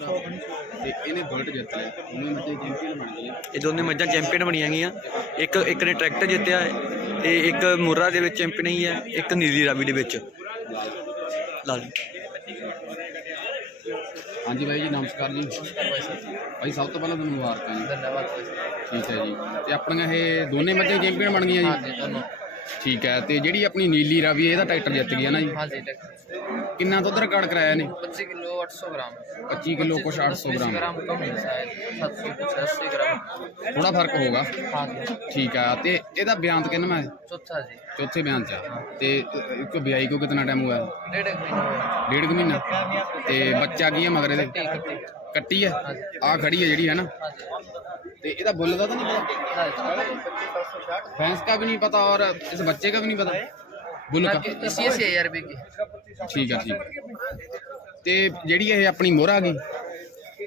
ਤੇ ਇਹਨੇ ਬੁਲਟ ਜਿੱਤ ਲਿਆ। ਉਹਨੇ ਮੱਝੇ ਚੈਂਪੀਅਨ ਬਣ ਗਈ ਇਹ ਦੋਨੇ ਮੱਝਾਂ ਚੈਂਪੀਅਨ ਬਣੀਆਂ ਗਈਆਂ। ਇੱਕ ਇੱਕ ਨੇ ਟਰੈਕਟਰ ਜਿੱਤਿਆ ਹੈ ਤੇ ਇੱਕ ਮੁਰਾ ਦੇ ਵਿੱਚ ਚੈਂਪੀਅਨ ਹੀ ਹੈ ਇੱਕ ਨੀਲੀ ਰਾਵੀ ਦੇ ਵਿੱਚ। ਲਾਲ। ਹਾਂਜੀ ਬਾਈ ਜੀ ਨਮਸਕਾਰ ਜੀ। ਬਾਈ ਸਭ ਤੋਂ ਪਹਿਲਾਂ ਤੁਹਾਨੂੰ ਮੁਬਾਰਕਾਂ ਜੀ। ਧੰਨਵਾਦ ਠੀਕ ਹੈ ਜੀ। ਤੇ ਆਪਣੀਆਂ ਇਹ ਦੋਨੇ ਮੱਝੇ ਚੈਂਪੀਅਨ ਬਣ ਗਈਆਂ ਜੀ। ਹਾਂਜੀ ਠੀਕ ਹੈ ਤੇ ਜਿਹੜੀ ਆਪਣੀ ਨੀਲੀ ਰਾਵੀ ਇਹਦਾ ਟਰੈਕਟਰ ਜਿੱਤ ਗਿਆ ਨਾ ਜੀ? ਹਾਂਜੀ ਟਰੈਕਟਰ ਕਿੰਨਾ ਦੁੱਧ ਰਿਕਾਰਡ ਕਰਾਇਆ ਨੇ 25 ਕਿਲੋ 800 ਗ੍ਰਾਮ। 25 ਕਿਲੋ ਕੁਛ 800 ਗ੍ਰਾਮ। ਗ੍ਰਾਮ ਕਮ ਹੈ ਸ਼ਾਇਦ ਗ੍ਰਾਮ। ਥੋੜਾ ਫ਼ਰਕ ਹੋਊਗਾ। ਹਾਂਜੀ। ਠੀਕ ਆ ਤੇ ਇਹਦਾ ਬਿਆਨ ਕਿੰਨਾ ਹੈ ਚੌਥਾ ਜੀ। ਚੌਥੇ ਬਿਆਨ ਆ। ਤੇ ਇੱਕ ਵਿਆਈ ਕੋ ਕਿੰਨਾ ਟਾਈਮ ਹੋਇਆ? ਡੇਢ ਕੁ ਮਹੀਨਾ ਡੇਢ ਮਹੀਨਾ? ਤੇ ਬੱਚਾ ਕੀ ਹੈ ਮਗਰ ਇਹਦੇ? ਕੱਟੀ ਹੈ? ਆ ਖੜੀ ਹੈ ਜਿਹੜੀ ਹੈ ਨਾ? ਤੇ ਇਹਦਾ ਬੁੱਲ ਦਾ ਤਾਂ ਨਹੀਂ ਪਤਾ हाँ जी भैंस का भी नहीं पता और इस बच्चे का भी नहीं पता बुल का बाकी इसी से है यार भी की ਠੀਕ ਆ ਠੀਕ ਤੇ ਜਿਹੜੀ ਇਹ ਆਪਣੀ ਮੋਹਰਾ ਆ ਗਈ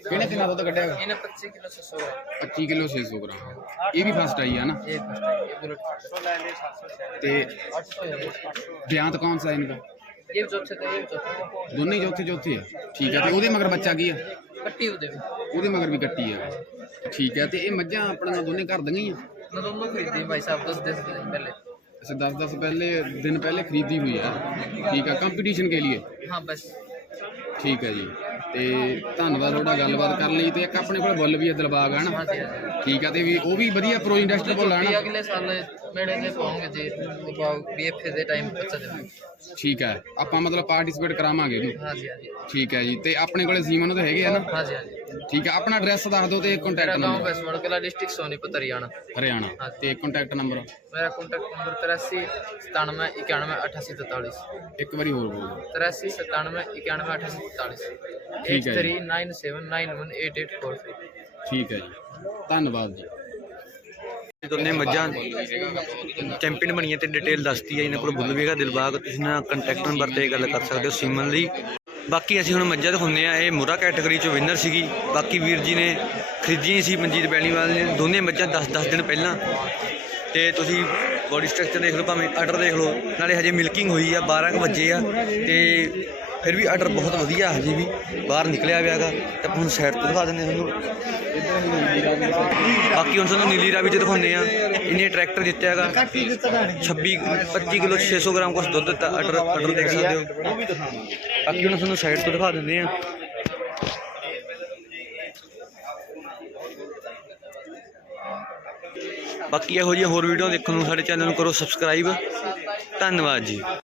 ਕਿਹਨੇ ਕਿੰਨਾ ਦੁੱਧ ਕੱਢਿਆ ਹੈਗਾ? इन्हें 25 किलो से 100 ग्राम 25 ਕਿਲੋ 600 ਗ੍ਰਾਮ ਇਹ ਵੀ ਫਸਟ ਆਈ ਆ ਨਾ ये फर्स्ट है ये बुलेट ਤੇ 800 है ये। ਬਿਆੰਤ ਕੌਣ ਸਾ ਇਨਕਾ ये भी चौथे थे ये भी चौथे ਦੋਨੇ ਹੀ ਚੌਥੇ ਚੌਥੇ ਆ ਠੀਕ ਆ ਤੇ ਉਹਦੇ ਮਗਰ ਬੱਚਾ ਕੀ ਆ कट्टी उधे भी ਉਹਦੇ ਮਗਰ ਵੀ ਕੱਟੀ ਆ ਠੀਕ ਹੈ ਤੇ ਇਹ ਮੱਝਾਂ ਆਪਣਾ ਦੋਨੇ ਘਰ ਦੀਆਂ ਆ? ਦੋਨੋਂ ਖਰੀਦੀ ਭਾਈ ਸਾਹਿਬ ਦਸ ਦਿਨ ਪਹਿਲੇ। ਅੱਛਾ 10 10 ਪਹਿਲੇ ਦਿਨ ਪਹਿਲੇ ਖਰੀਦੀ ਹੋਈ ਆ। ਠੀਕ ਆ ਕੰਪੀਟੀਸ਼ਨ ਕੇ ਲਈ ਹਾਂ ਬਸ। ਠੀਕ ਹੈ ਜੀ ਤੇ ਧੰਨਵਾਦ ਤੁਹਾਡਾ ਗੱਲਬਾਤ ਕਰਨ ਲਈ ਤੇ ਇੱਕ ਆਪਣੇ ਕੋਲ ਬੁੱਲ ਵੀ ਹੈ ਦਿਲਬਾਗ ਹਨ ਹਾਂਜੀ ਠੀਕ ਆ ਤੇ ਵੀ ਉਹ ਵੀ ਵਧੀਆ ਪ੍ਰੋ ਇੰਡਸਟਰੀ ਬੁੱਲ ਹਨ ਅਗਲੇ ਸਾਲ ਮੇਲੇ ਦੇ ਪਾਉਂਗੇ ਜੀ ਬੀਐਫਏ ਦੇ ਟਾਈਮ ਬੱਚਾ ਦੇ ਠੀਕ ਹੈ ਆਪਾਂ ਮਤਲਬ ਪਾਰਟਿਸਿਪੇਟ ਕਰਾਵਾਂਗੇ ਇਹਨੂੰ ਹਾਂਜੀ ਹਾਂਜੀ। ਠੀਕ ਹੈ ਜੀ ਤੇ ਆਪਣੇ ਕੋਲੇ ਸੀਮਨ ਉਹ ਤਾਂ ਹੈਗੇ ਆ ਨਾ? ਹਾਂਜੀ ਹਾਂਜੀ। ਠੀਕ ਹੈ ਆਪਣਾ ਐਡਰੈਸ ਦੱਸ ਦਿਓ ਤੇ ਮੇਰਾ ਕੰਟੈਕਟ गांव ਨੰਬਰ बसवड़ कला डिस्ट्रिक्ट सोनीपत हरियाणा ਹਰਿਆਣਾ ਤੇ ਕੰਟੈਕਟ ਨੰਬਰ मेरा कॉन्टैक्ट नंबर तिरासी सतानवे इक्यानवे अठासी तैतालीस ਇੱਕ ਵਾਰੀ ਹੋਰ ਬੋਲੋ तिरासी सतानवे इक्यानवे अठासी तैतालीस ठीक एट है three nine seven nine one eight eight four three ਠੀਕ ਹੈ ਜੀ ਧੰਨਵਾਦ ਜੀ ਇਹ ਦੋਨੇ ਮੱਝਾਂ ਚੈਂਪੀਅਨ ਬਣੀਆਂ ਤੇ ਡਿਟੇਲ ਦੱਸਤੀ ਹੈ ਇਹਨਾਂ ਕੋਲ ਬੁੱਲ ਵੀਗਾ ਦਿਲਬਾਗ ਤੁਸੀਂ ਨਾ ਕੰਟੈਕਟ ਨੰਬਰ ਤੇ ਗੱਲ ਕਰ ਸਕਦੇ ਹੋ ਸੀਮਨ ਲਈ ਬਾਕੀ ਅਸੀਂ ਹੁਣ ਮੱਝਾਂ ਦਿਖਾਉਂਦੇ ਆ ਇਹ ਮੁਰਾ ਕੈਟਾਗਰੀ ਚੋਂ ਵਿਨਰ ਸੀਗੀ। ਬਾਕੀ ਵੀਰ ਜੀ ਨੇ ਖਰੀਦੀਆਂ ਹੀ ਸੀ ਮਨਜੀਤ ਬੈਣੀਵਾਲ ਨੇ। ਦੋਨੇ ਮੱਝਾਂ 10 10 ਦਿਨ ਪਹਿਲਾਂ। ਤੇ ਤੁਸੀਂ ਬੋਡੀ ਸਟਰਕਚਰ ਦੇਖ ਲਓ, ਭਾਵੇਂ ਆਰਡਰ ਦੇਖ ਲਓ। ਨਾਲੇ ਹਜੇ ਮਿਲਕਿੰਗ ਹੋਈ ਆ 12 ਕੁ ਵਜੇ ਆ। ਤੇ ਫਿਰ ਵੀ ਆਰਡਰ ਬਹੁਤ ਵਧੀਆ ਹਜੇ ਵੀ। ਬਾਹਰ ਨਿਕਲਿਆ ਹੋਇਆ ਹੈਗਾ ਤੇ ਆਪਾਂ ਹੁਣ ਸਾਈਡ ਤੋਂ ਦਿਖਾ ਦਿੰਦੇ ਹਾਂ ਤੁਹਾਨੂੰ। ਬਾਕੀ ਹੁਣ ਤੁਹਾਨੂੰ ਨੀਲੀ ਰਾਵੀ ਚ ਦਿਖਾਉਂਦੇ ਆ ਇਹਨੇ ਟਰੈਕਟਰ ਜਿੱਤਿਆ ਹੈਗਾ। 26 25 ਕਿਲੋ 600 ਗ੍ਰਾਮ ਕੁਛ ਦੁੱਧ ਦਿੱਤਾ ਆਰਡਰ ਆਰਡਰ ਦੇਖ ਸਕਦੇ ਹੋ। ਬਾਕੀ ਹੁਣ ਤੁਹਾਨੂੰ ਸਾਈਡ ਤੋਂ ਦਿਖਾ ਦਿੰਦੇ ਆ ਬਾਕੀ ਇਹੋ ਜਿਹੀਆਂ ਹੋਰ ਵੀਡੀਓ ਦੇਖਣ ਨੂੰ ਸਾਡੇ ਚੈਨਲ ਨੂੰ ਕਰੋ ਸਬਸਕ੍ਰਾਈਬ ਧੰਨਵਾਦ ਜੀ।